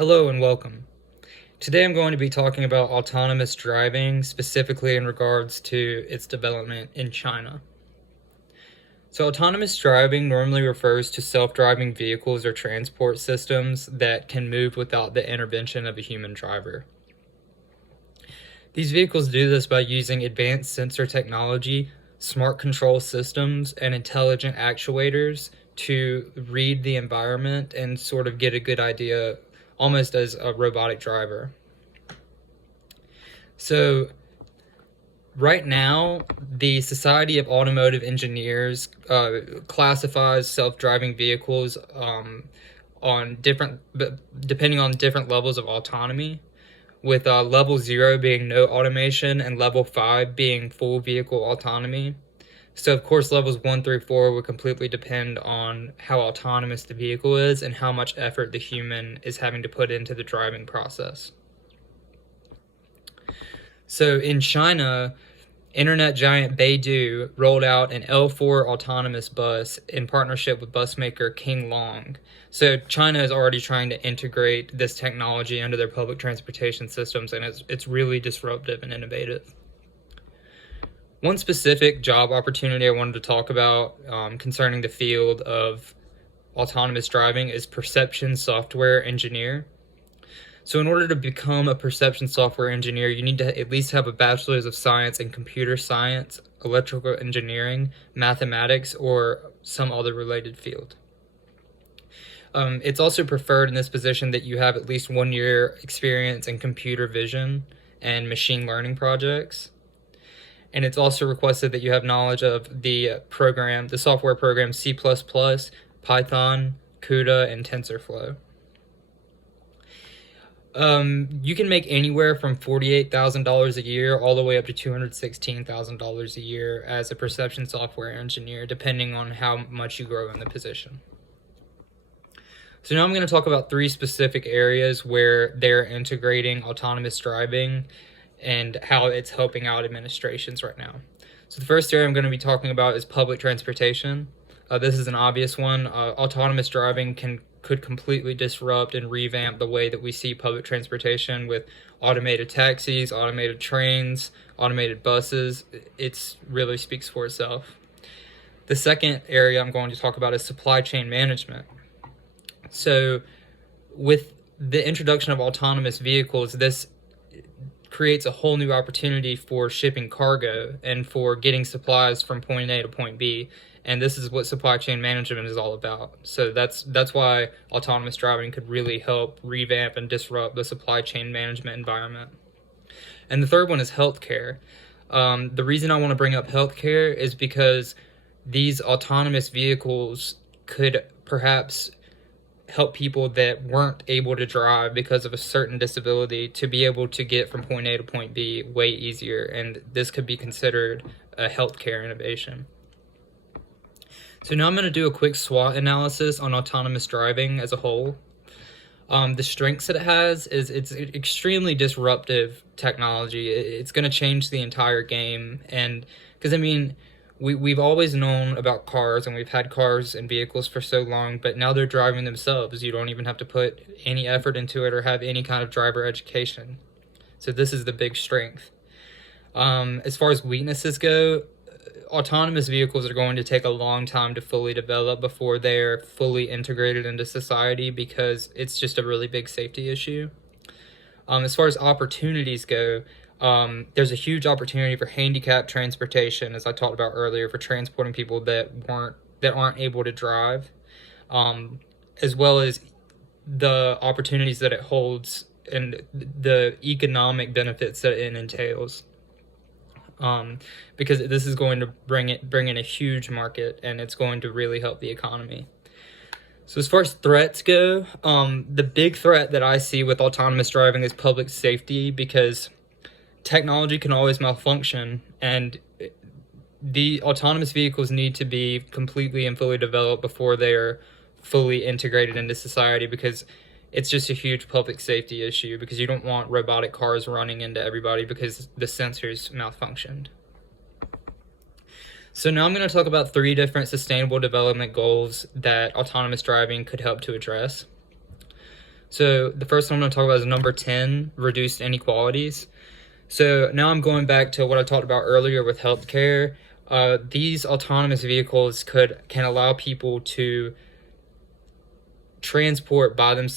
Hello and welcome. Today I'm going to be talking about autonomous driving, specifically in regards to its development in China. So autonomous driving normally refers to self-driving vehicles or transport systems that can move without the intervention of a human driver. These vehicles do this by using advanced sensor technology, smart control systems, and intelligent actuators to read the environment and sort of get a good idea, almost as a robotic driver. So right now, the Society of Automotive Engineers classifies self-driving vehicles on different, depending on different levels of autonomy, with level 0 being no automation and level 5 being full vehicle autonomy. So of course levels 1 through 4 would completely depend on how autonomous the vehicle is and how much effort the human is having to put into the driving process. So in China, internet giant Baidu rolled out an L4 autonomous bus in partnership with bus maker King Long. So China is already trying to integrate this technology into their public transportation systems, and it's really disruptive and innovative. One specific job opportunity I wanted to talk about concerning the field of autonomous driving is perception software engineer. So in order to become a perception software engineer, you need to at least have a bachelor's of science in computer science, electrical engineering, mathematics, or some other related field. It's also preferred in this position that you have at least 1 year experience in computer vision and machine learning projects. And it's also requested that you have knowledge of the software program C++, Python, CUDA, and TensorFlow. You can make anywhere from $48,000 a year all the way up to $216,000 a year as a perception software engineer, depending on how much you grow in the position. So now I'm going to talk about 3 specific areas where they're integrating autonomous driving and how it's helping out administrations right now. So the first area I'm going to be talking about is public transportation. This is an obvious one. Autonomous driving could completely disrupt and revamp the way that we see public transportation with automated taxis, automated trains, automated buses. It really speaks for itself. The second area I'm going to talk about is supply chain management. So with the introduction of autonomous vehicles, this creates a whole new opportunity for shipping cargo and for getting supplies from point A to point B. And this is what supply chain management is all about. So that's why autonomous driving could really help revamp and disrupt the supply chain management environment. And the third one is healthcare. The reason I want to bring up healthcare is because these autonomous vehicles could perhaps help people that weren't able to drive because of a certain disability to be able to get from point A to point B way easier, and this could be considered a healthcare innovation. So now I'm going to do a quick SWOT analysis on autonomous driving as a whole. The strengths that it has is it's extremely disruptive technology. It's going to change the entire game, and because we've always known about cars, and we've had cars and vehicles for so long, but now they're driving themselves. You don't even have to put any effort into it or have any kind of driver education. So this is the big strength. As far as weaknesses go, autonomous vehicles are going to take a long time to fully develop before they're fully integrated into society because it's just a really big safety issue. As far as opportunities go, there's a huge opportunity for handicapped transportation, as I talked about earlier, for transporting people that aren't able to drive, as well as the opportunities that it holds and the economic benefits that it entails. Because this is going to bring in a huge market, and it's going to really help the economy. So as far as threats go, the big threat that I see with autonomous driving is public safety, because technology can always malfunction, and the autonomous vehicles need to be completely and fully developed before they are fully integrated into society, because it's just a huge public safety issue, because you don't want robotic cars running into everybody because the sensors malfunctioned. So now I'm going to talk about 3 different sustainable development goals that autonomous driving could help to address. So the first one I'm going to talk about is number 10, reduced inequalities. So now I'm going back to what I talked about earlier with healthcare. These autonomous vehicles can allow people to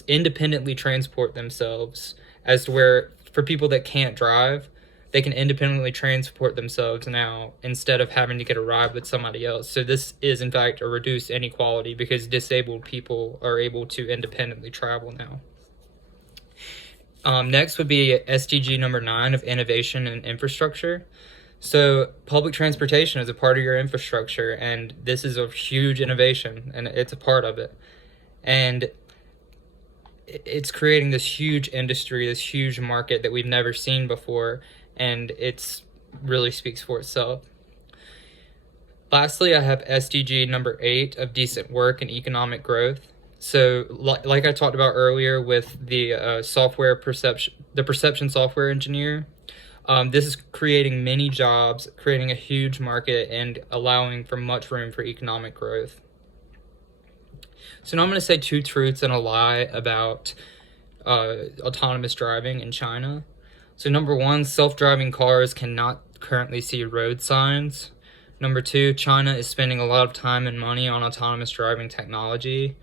independently transport themselves, as to where for people that can't drive, they can independently transport themselves now instead of having to get a ride with somebody else. So this is in fact a reduced inequality because disabled people are able to independently travel now. Next would be SDG number 9 of innovation and infrastructure. So public transportation is a part of your infrastructure, and this is a huge innovation, and it's a part of it. And it's creating this huge industry, this huge market that we've never seen before, and it's really speaks for itself. Lastly, I have SDG number 8 of decent work and economic growth. So, like I talked about earlier with the perception software engineer, this is creating many jobs, creating a huge market, and allowing for much room for economic growth. So now I'm going to say 2 truths and a lie about autonomous driving in China. So number 1, self-driving cars cannot currently see road signs. Number 2, China is spending a lot of time and money on autonomous driving technology.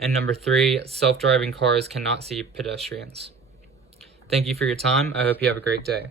And number 3, self-driving cars cannot see pedestrians. Thank you for your time. I hope you have a great day.